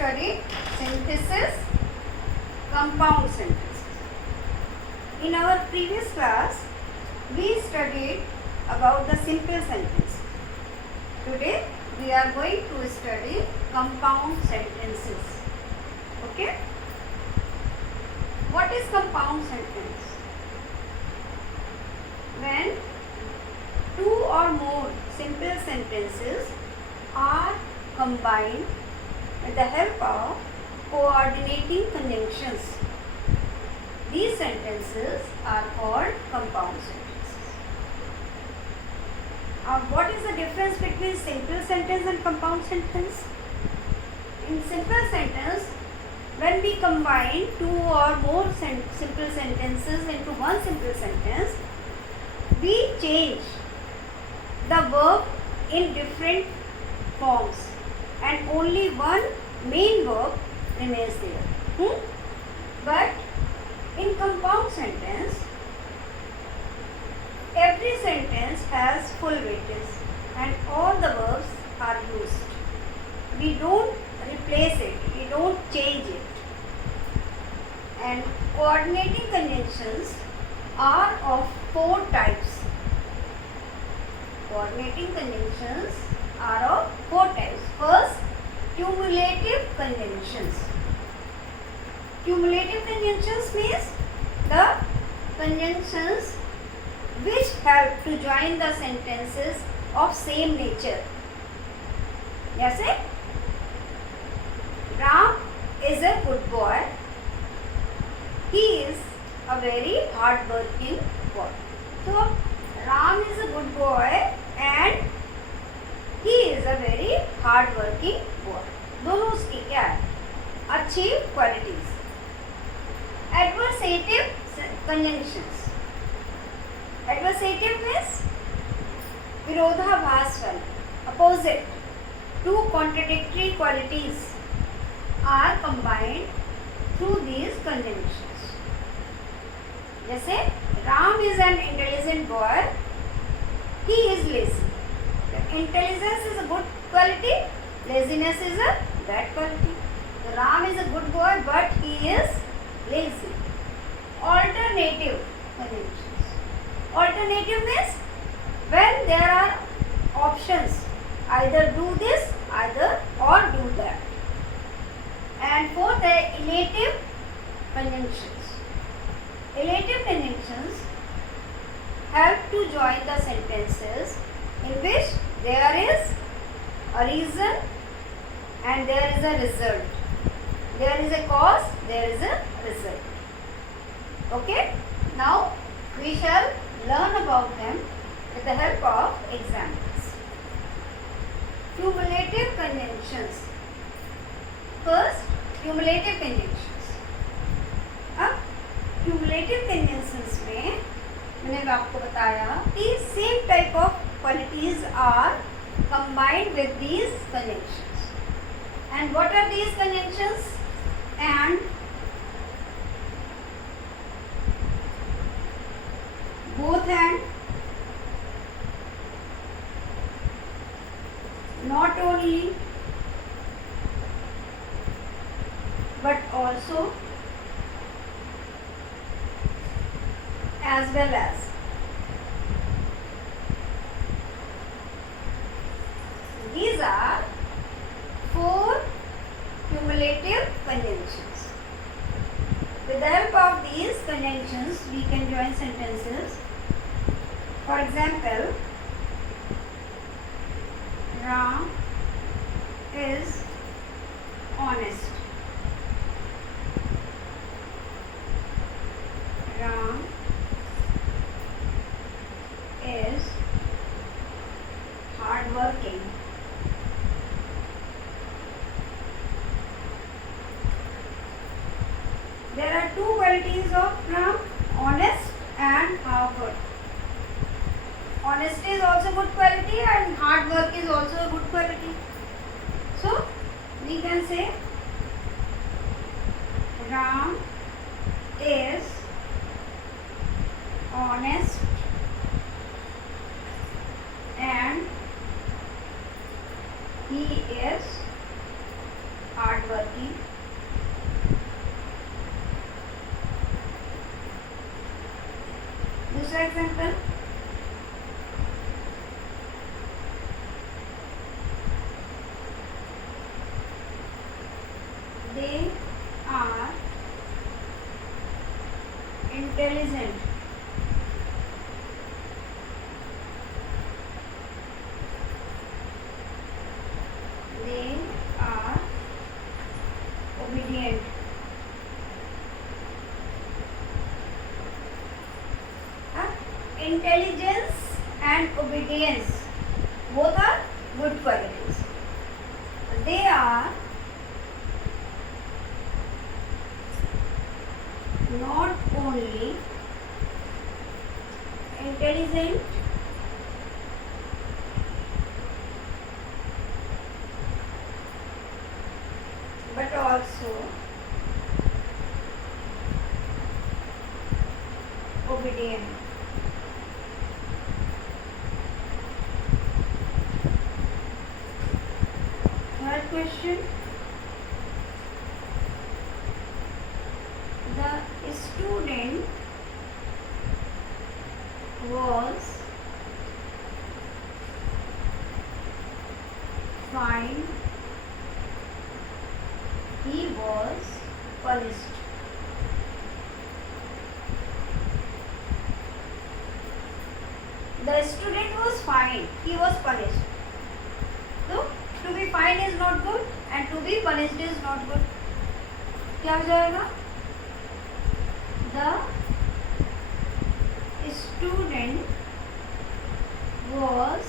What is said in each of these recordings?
studied synthesis, compound synthesis. In our previous class, we studied about the simple sentence. Today, we are going to study compound sentences. Okay? What is compound sentence? When two or more simple sentences are combined with the help of coordinating conjunctions. These sentences are called compound sentences. What is the difference between simple sentence and compound sentence? In simple sentence, when we combine two or more simple sentences into one simple sentence, we change the verb in different forms and only one main verb remains there. But in compound sentence, every sentence has full weightage and all the verbs are used. We don't replace it, we don't change it. And coordinating conjunctions are of four types. Coordinating conjunctions are of four types. First, cumulative conjunctions. Cumulative conjunctions means the conjunctions which help to join the sentences of same nature. Yes, Ram is a good boy. He is a very hard-working boy. So, Ram is a good boy and he is a very hard-working boy. दोनों उसकी क्या है? अच्छी qualities. Adversative conjunctions. Adversative means विरोधाभास वाले, opposite. Two contradictory qualities are combined through these conjunctions. जैसे Ram is an intelligent boy, he is lazy. The intelligence is a good quality, laziness is a bad quality. So Ram is a good boy but he is lazy. Alternative conjunctions. Alternative means when there are options, either do this, either or do that. And for the elative conjunctions. Elative conjunctions help to join the sentences in which there is a reason and there is a result. There is a cause, there is a result. Okay? Now we shall learn about them with the help of examples. Cumulative conjunctions. First, cumulative conjunctions. Cumulative conjunctions में मैंने आपको बताया कि same type of qualities are combined with these conjunctions. And what are these conjunctions? And, both and, not only but also, as well as. These are four cumulative conjunctions. With the help of these conjunctions, we can join sentences. For example, Ram is honest. Ram is hardworking. There are two qualities of Ram, honest and hard. Honesty is also good quality and hard work is also a good quality. So, we can say Ram is honest and he is hardworking. दूसरा example, they are intelligent, they are obedient, intelligence and obedience both are good qualities. They are not only intelligent but also obedient. Third question, the student was fined, he was punished. The student was fined, he was punished. So to be fined is not good and to be punished is not good. क्या हो जाएगा? The student was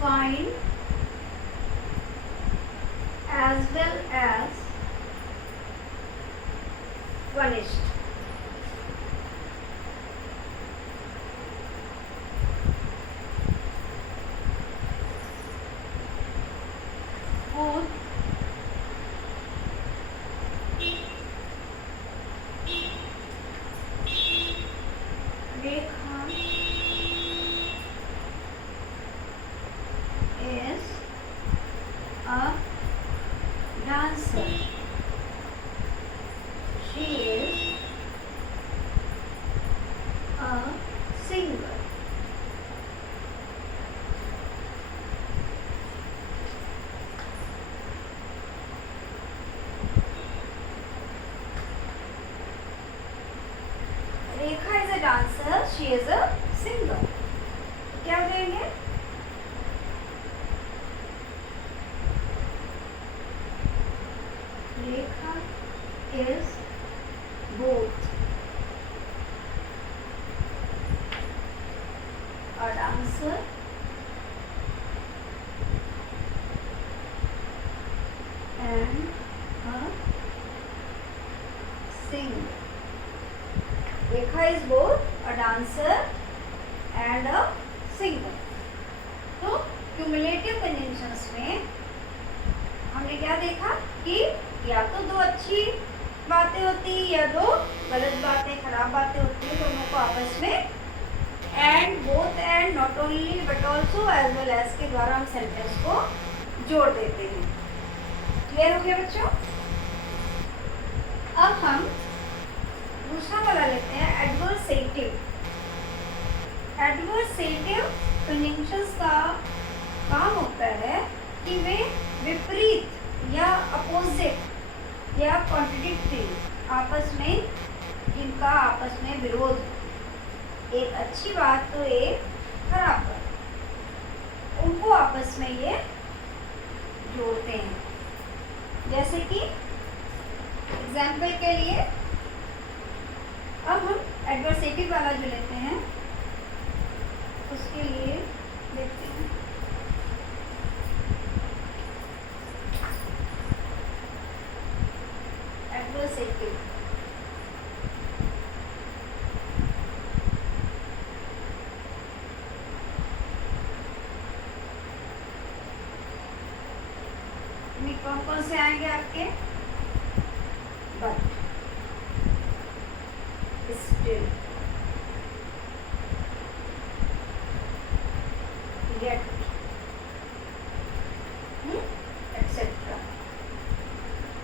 fined as well as punished. Fourth, Rekha is a dancer. She is a singer. Rekha is a dancer, she is a singer. क्या हो जाएंगे? Rekha is both a dancer and a singer. Rekha is both a dancer and a singer. तो cumulative conjunctions में हमने क्या देखा कि या तो दो अच्छी बातें होती या दो गलत बातें, खराब बातें होती है, दोनों को आपस में and, both and, not only but also, as well as के द्वारा हम सेंटेंस को जोड़ देते हैं. क्लियर हो गया बच्चों? अब हम दूसरा वाला लेते हैं, एडवर्सेटिव. एडवर्सेटिव कंजंक्शंस का काम होता है कि वे विपरीत या अपोजिट या कॉन्ट्रडिक्टरी आपस में, जिनका आपस में विरोध, एक अच्छी बात तो एक खराब बात, उनको आपस में ये जोड़ते हैं. जैसे कि एग्जाम्पल के लिए अब हम एडवर्सेटिव वाला जो लेते हैं उसके लिए देखते हैं. एडवर्सेटिव में कौन कौन से आएंगे आपके? But, still, yet, etc.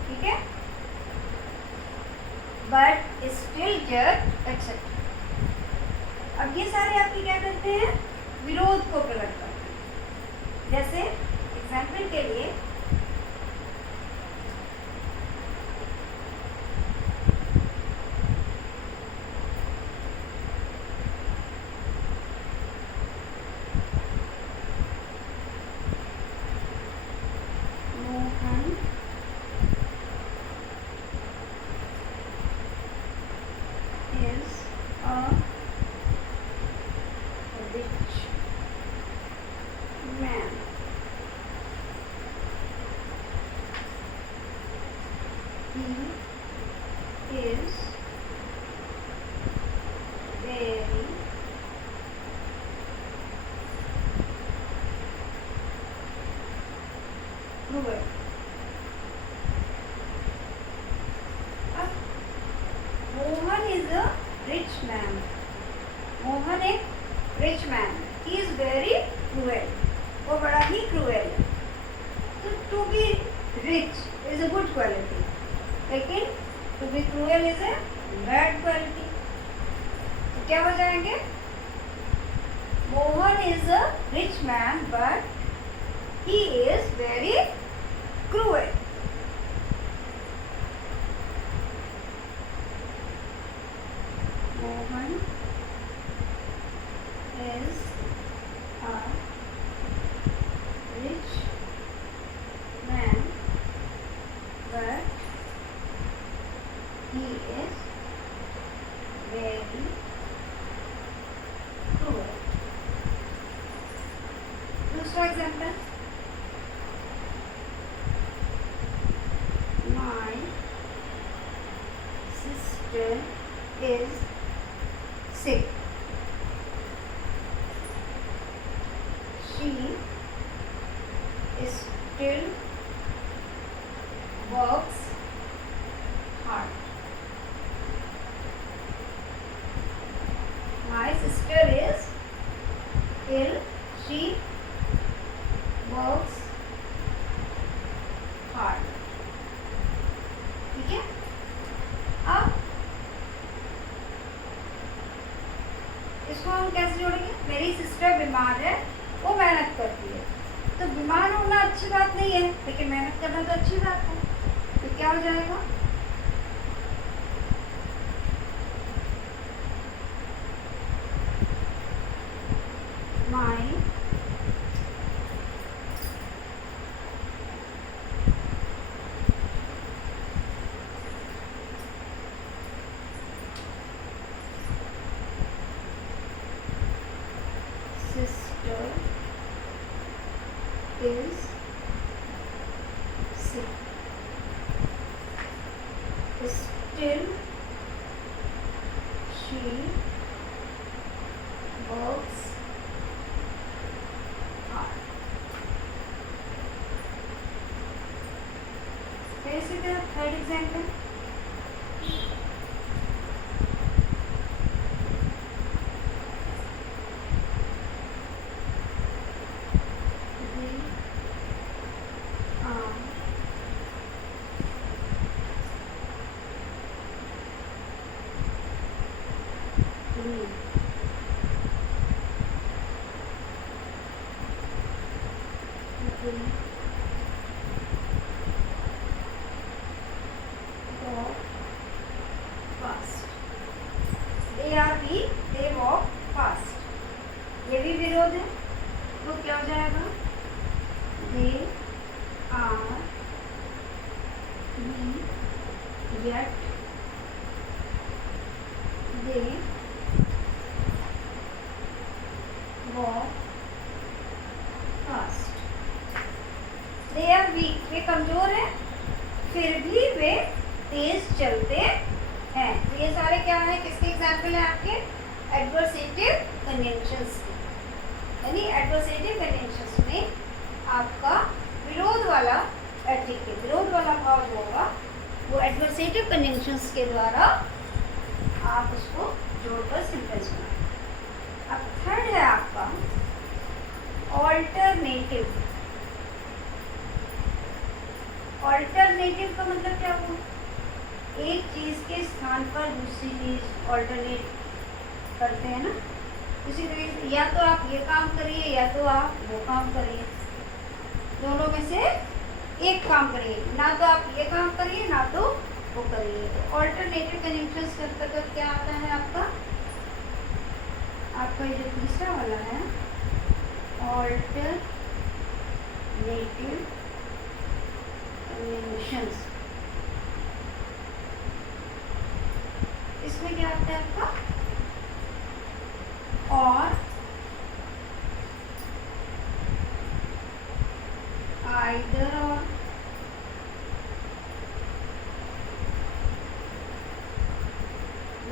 ठीक है? But still just except. अब ये सारे आपके क्या करते हैं, विरोध को प्रकट करते हैं। जैसे एग्जाम्पल के लिए Mohan is a rich man. He is very cruel. अब Mohan is a rich man, Mohan एक rich man, he is very cruel, वो बड़ा ही क्रूएल है। तो to be rich is a good quality, लेकिन to be cruel is a bad quality. तो क्या हो जाएंगे, Mohan is a rich man but he is very cruel. Mohan is a rich man but he is very cruel. दूसरा example, my sister is sick. She still works hard. My sister is ill. She works hard. ठीक है। अब इसको हम कैसे जोड़ेंगे, मेरी sister बीमार है, वो मेहनत करती है। तो बीमार होना अच्छी बात नहीं है, लेकिन मेहनत करना तो अच्छी बात है। तो क्या हो जाएगा, माई sister is sick. Still, she works hard. Can you see the third example? They are weak, they walk fast. ये भी विरोध है, तो क्या हो जाएगा, they are weak yet they walk fast. They are weak, वे कमजोर हैं, फिर भी वे तेज चलते हैं। तो ये सारे क्या है, किसके एग्जाम्पल है आपके, एडवर्सेटिव कन्वेंशंस के। यानी एडवर्सेटिव कन्वेंशंस में आपका विरोध वाला ठीक है, विरोध वाला भाव जो होगा वो एडवर्सेटिव कन्वेंशंस के द्वारा आप उसको जोड़कर सेंटेंस बनाएं। अब थर्ड है आपका ऑल्टरनेटिव। ऑल्टरनेटिव का मतलब क्या हुआ, एक चीज़ के स्थान पर दूसरी चीज़ ऑल्टरनेट करते हैं ना, इसी तरीके से या तो आप ये काम करिए या तो आप वो काम करिए, दोनों में से एक काम करिए, ना तो आप ये काम करिए ना तो वो करिए। तो ऑल्टरनेटिव कनेक्शंस के अंतर्गत क्या आता है आपका ये जो तीसरा वाला है ऑल्टरनेटिव कनेक्शंस, इसमें क्या आता है आपका और आइदर और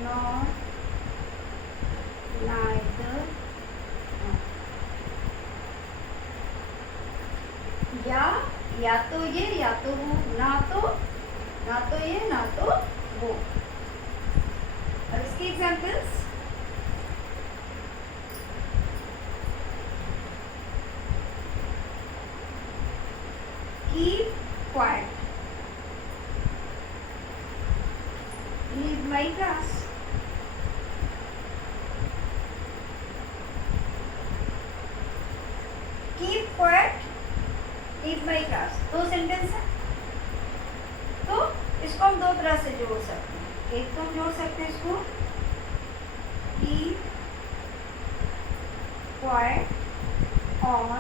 नॉट नाइदर, या तो ये या तो वो, ना तो ये ना तो वो। और इसकी examples keep quiet, leave my class, keep quiet leave my class, दो सेंटेंस है। तो इसको हम दो तरह से जोड़ सकते हैं। एक तो हम जोड़ सकते हैं इसको कीप क्वाइट और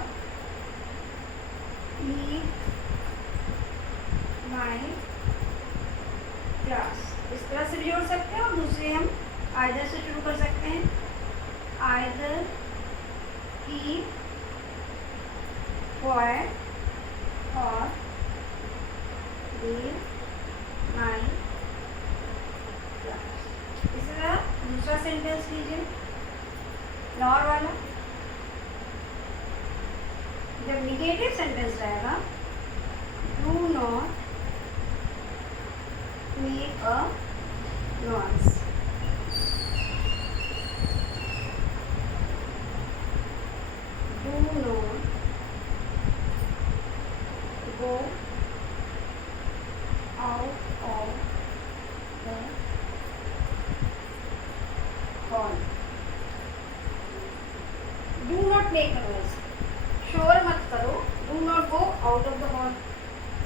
लीव माय क्लास, इस तरह से भी जोड़ सकते हैं। और दूसरे हम आइदर से शुरू कर सकते हैं, आइदर कीप क्वाइट और लीव माय क्लास। इसी तरह दूसरा सेंटेंस लीजिए नॉर वाला, जब निगेटिव सेंटेंस रहेगा do not make a noise, do not go out of the hall, do not make a noise, शोर मत करो, do not go out of the hall,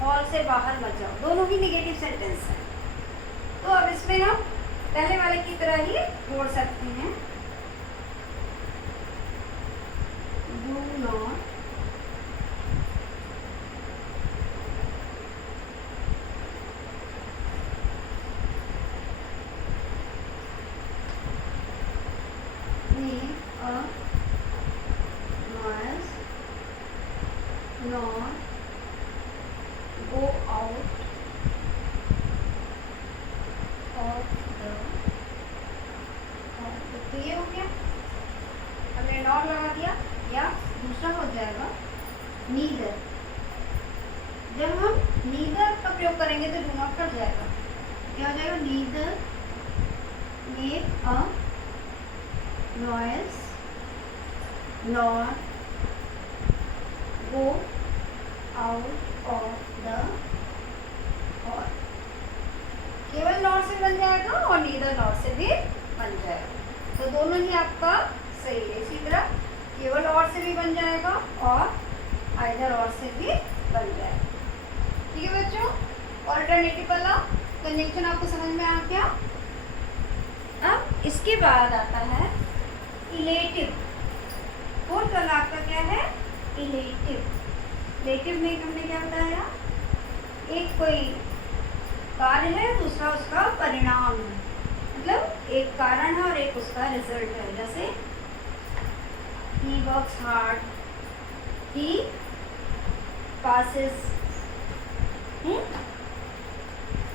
hall से बाहर मत जाओ। दोनों ही निगेटिव सेंटेंस हैं। तो अब इसमें हम पहले वाले की तरह ही जोड़ सकते हैं, do not make a noise, not go out of the hall। तो ये हो गया, हमने नॉट लगा दिया। या दूसरा हो जाएगा नीदर, जब हम नीदर का प्रयोग करेंगे तो डू नॉट कट जाएगा, क्या हो जाएगा neither make a noise nor go out of the hall, केवल नॉट से बन जाएगा और नीदर नॉट से भी बन जाएगा। तो दोनों ही आपका सही है। इसी तरह केवल और से भी बन जाएगा और आइदर और से भी बन जाएगा। ठीक है बच्चों, ऑल्टरनेटिव वाला कनेक्शन आपको समझ में आ गया। अब इसके बाद आता है इलेटिव। फोर्थ वाला आपका क्या है इलेटिव। इलेटिव में हमने क्या बताया, एक कोई कार्य है, दूसरा उसका परिणाम है, मतलब एक कारण है और एक उसका रिजल्ट है। जैसे he works hard, he passes,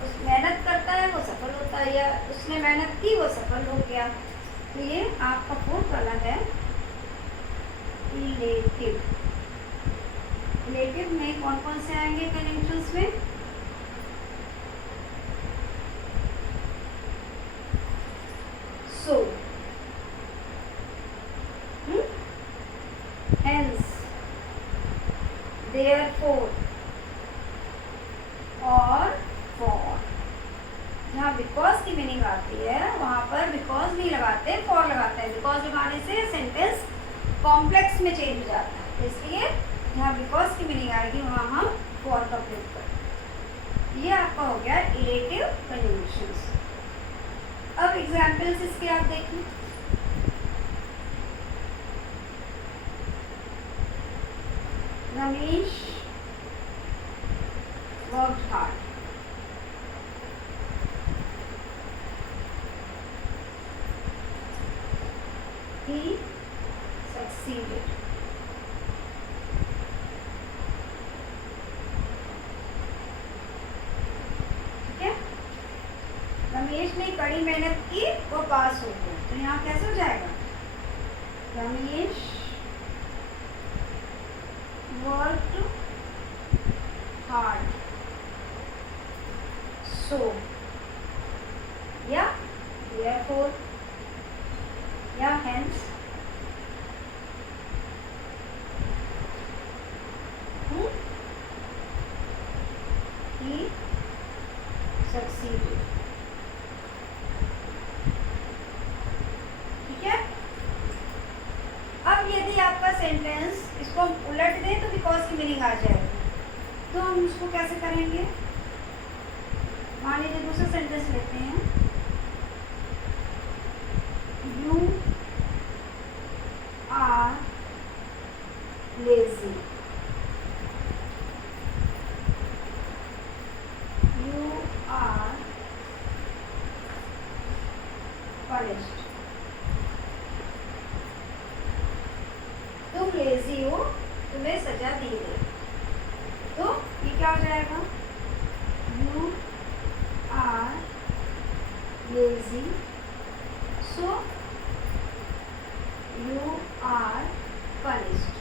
उस मेहनत करता है वो सफल होता है, या उसने मेहनत की वो सफल हो गया। तो ये आपका फोर्थ वाला है इलेटिव। इलेटिव में कौन कौन से आएंगे कनेक्शंस में, सो, hence, therefore और for। जहाँ बिकॉज नहीं लगाते, फॉर लगाते हैं। बिकॉज लगाने से सेंटेंस कॉम्प्लेक्स में चेंज हो जाता है, इसलिए जहाँ बिकॉज की मीनिंग आएगी वहाँ हम फॉर का प्रयोग करें। ये आपका हो गया रिलेटिव कंजंक्शंस। अब एग्जाम्पल्स इसके आप देखिए। Ramesh worked hard. He succeeded. ठीक है, रमेश ने कड़ी मेहनत की, वो पास हो गया। तो यहाँ कैसे हो जाएगा? रमेश वर्कड हार्ड सो, या therefore, या hence, he succeeded। ठीक है, अब यदि आपका सेंटेंस इसको हम उलट दें तो बिकॉज की मीनिंग आ जाएगी। तो हम उसको कैसे करेंगे? मान लीजिए दूसरा सेंटेंस लेते हैं, you are lazy. You are punished। तुम लेजी हो, तुम्हें सजा दी गई। तो ये क्या हो जाएगा? You are lazy, so you are punished।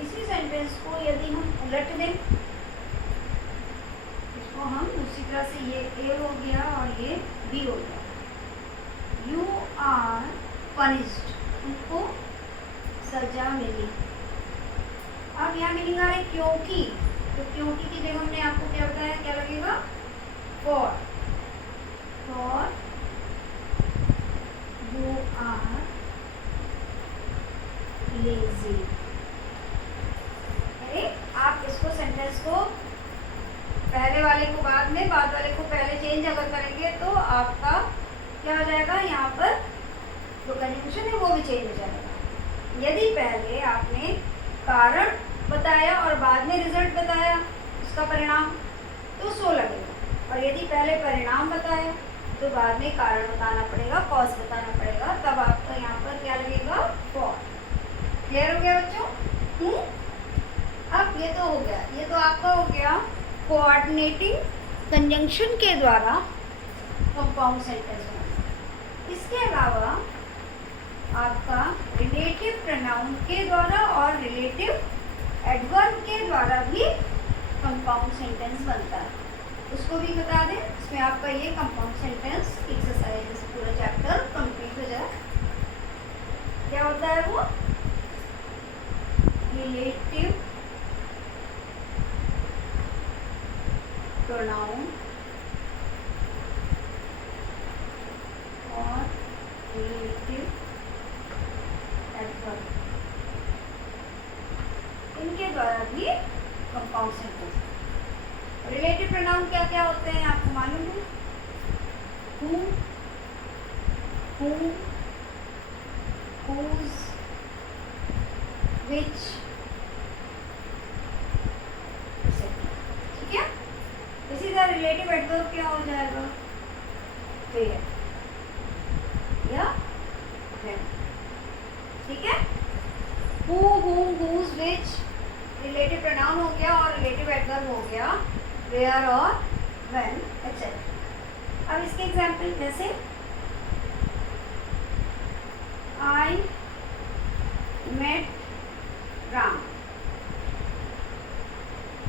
इसी सेंटेंस को यदि हम उलट दें, इसको हम उसी तरह से, ये ए हो गया और ये बी हो गया। यू आर पनिश्ड, तुमको सजा मिली। अब यहाँ मीनिंग आ रहा है क्योंकि, तो क्योंकि की जगह हमने आपको क्या बताया, क्या लगेगा? For. For you are lazy. अरे आप इसको सेंटेंस को पहले वाले को बाद में, बाद वाले को पहले चेंज अगर करेंगे तो आपका क्या हो जाएगा? यहाँ पर जो कंजंक्शन है वो भी चेंज हो जाएगा। यदि पहले आपने कारण बताया और बाद में रिजल्ट बताया, उसका परिणाम, तो सो लगेगा। और यदि पहले परिणाम बताया तो बाद में कारण बताना पड़ेगा, कॉज बताना पड़ेगा, तब आपका यहाँ पर क्या लगेगा? फॉर। क्लियर हो गया बच्चों? अब ये तो हो गया, ये तो आपका हो गया कोऑर्डिनेटिंग कंजंक्शन के द्वारा कंपाउंड सेंटेंस बनाना। इसके अलावा आपका रिलेटिव प्रोनाउन के द्वारा और रिलेटिव एडवर्ब के द्वारा भी कंपाउंड सेंटेंस बनता है, उसको भी बता दें। इसमें आपका ये कंपाउंड सेंटेंस एक्सरसाइज पूरा चैप्टर कंप्लीट हो जाए। क्या होता है वो? रिलेटिव प्रोनाउन और रिलेटिव एडवर्ब, इनके द्वारा भी कंपाउंड सेंटेंस। रिलेटिव प्रोनाउन क्या क्या होते हैं आपको मालूम है? who, whom, whose, which, ठीक है। इसी तरह रिलेटिव एडवर्ब क्या हो जाएगा? वेयर या व्हेन, ठीक है। who, whom, whose, which relative pronoun हो गया और रिलेटिव एडवर्ब हो गया वेयर और व्हेन, एटसेट्रा। अब इसके एग्जाम्पल जैसे I met Ram,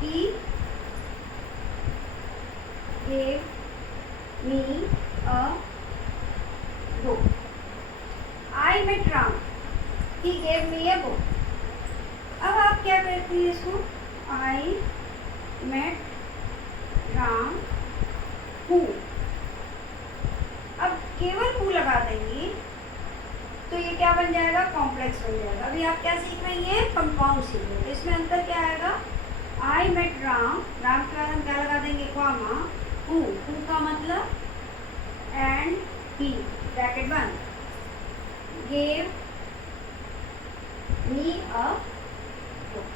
he gave me a book। I met Ram, he gave me a book। अब आप क्या करती हैं इसको? I met Ram who। अब केवल हु लगा देंगी तो ये क्या बन जाएगा, कॉम्प्लेक्स बन जाएगा। अभी आप क्या सीख रही हैं, कंपाउंड सीख रहे हैं। इसमें अंतर क्या आएगा, आई मेट राम, राम के बाद हम क्या लगा देंगे, कॉमा, हु का मतलब एंड ही, ब्रैकेट बंद, गेव मी अ बुक।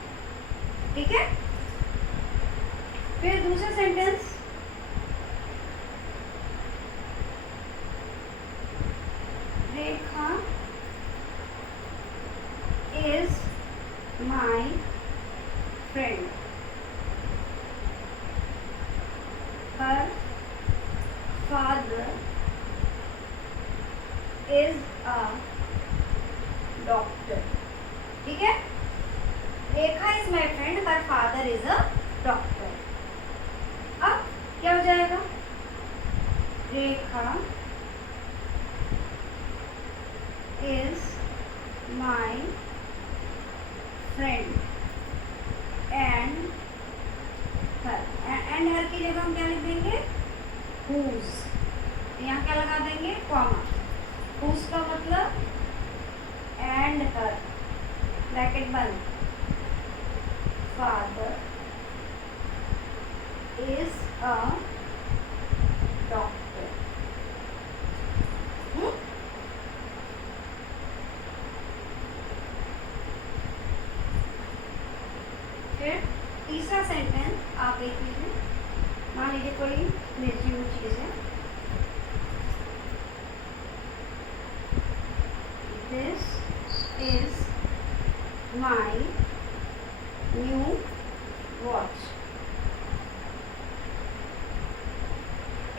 ठीक है, फिर दूसरा sentence, Rekha is my friend. Her father is a doctor. ठीक है, रेखा is my friend, her father is a doctor. अब क्या हो जाएगा, रेखा is my friend and her, and her की जगह हम क्या लिख देंगे, whose, यहाँ क्या लगा देंगे, कॉमा, whose का मतलब and her, ब्रैकेट बंद, father is a doctor। फिर तीसरा सेंटेंस आप देख लीजिए, मान लीजिए कोई निर्जीव चीज है, this is my new watch,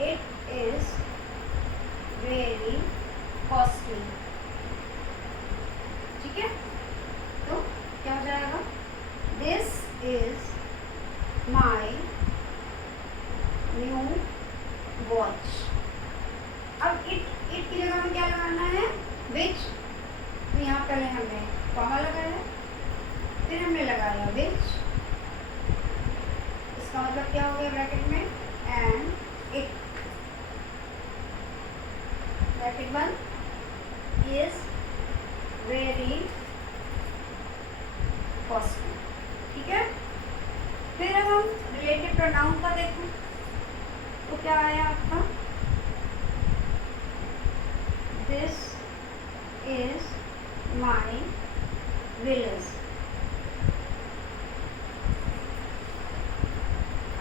it is very costly. ठीक है, तो क्या हो जाएगा, this is my new watch। अब इट की जगह में क्या लगाना है, which, तो यहाँ पहले हमने कॉमा लगाया, फिर हमने लगाया which, इसका मतलब क्या हो गया ब्रैकेट में, and it, ब्रैकेट बंद, is very costly। ठीक है, फिर अब हम रिलेटिव प्रोनाउन का देखें तो क्या आया आपका, this is my village,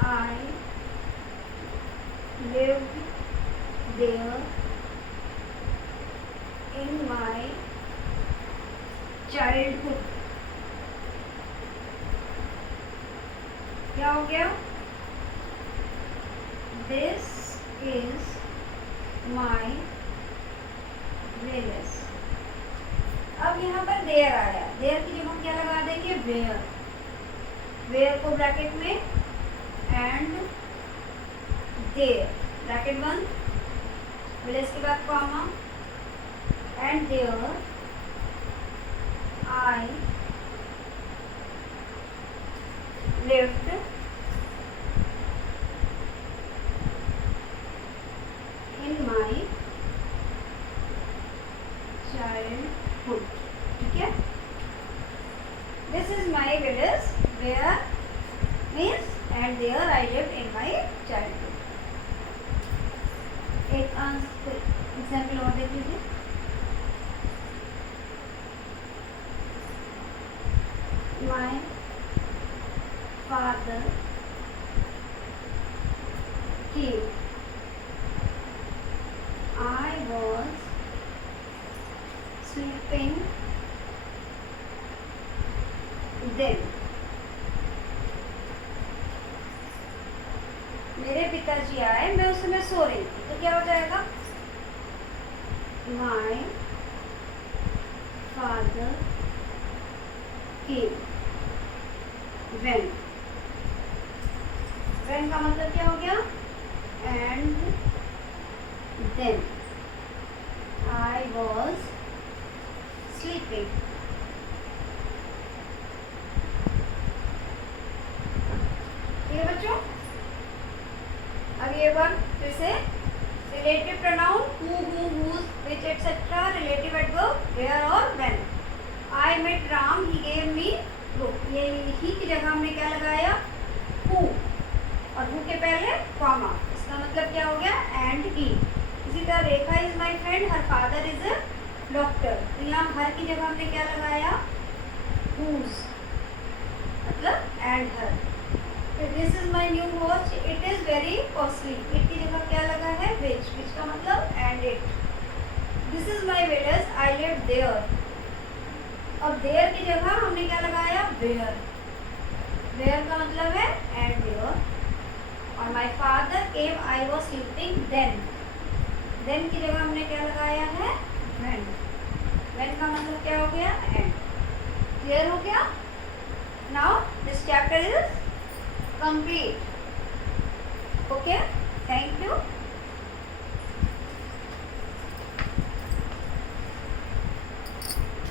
I live there in my childhood. क्या हो गया, दिस इज माई विलेज। अब यहाँ पर देयर आया, देयर की जगह हम क्या लगा देंगे, वेयर, वेयर को ब्रैकेट में एंड देयर, ब्रैकेट बंद, विलेज के बाद comma, and there I lived in my childhood। ठीक है, this is my village where means and there I lived in my childhood। एक एग्जाम्पल और देख लीजिए, my father came, I was sleeping then। मेरे पिताजी आए, मैं उस समय सो रही थी, तो क्या हो जाएगा, my father came when, when का मतलब क्या हो गया, and then I was sleeping। ठीक है बच्चों, अब ये बार फिर से रिलेटिव प्रोनाउन हु, पहले कॉमा, इसका मतलब क्या हो गया, एंड ही। इसी तरह Rekha is my friend, her father is a doctor. तो यहाँ हर की जगह हमने क्या लगाया, whose, मतलब and her. This is my new watch, it is very costly. It की जगह क्या लगा है, विच का मतलब and it. This is my village, I live there. अब देयर की जगह हमने क्या लगाया, वेयर। वेयर का मतलब है एंड देयर। और my father came, I was sleeping then. Then की जगह हमने क्या लगाया है, व्हेन। व्हेन का मतलब क्या हो गया, एंड। क्लियर हो गया? Now this chapter is complete. Okay, thank you.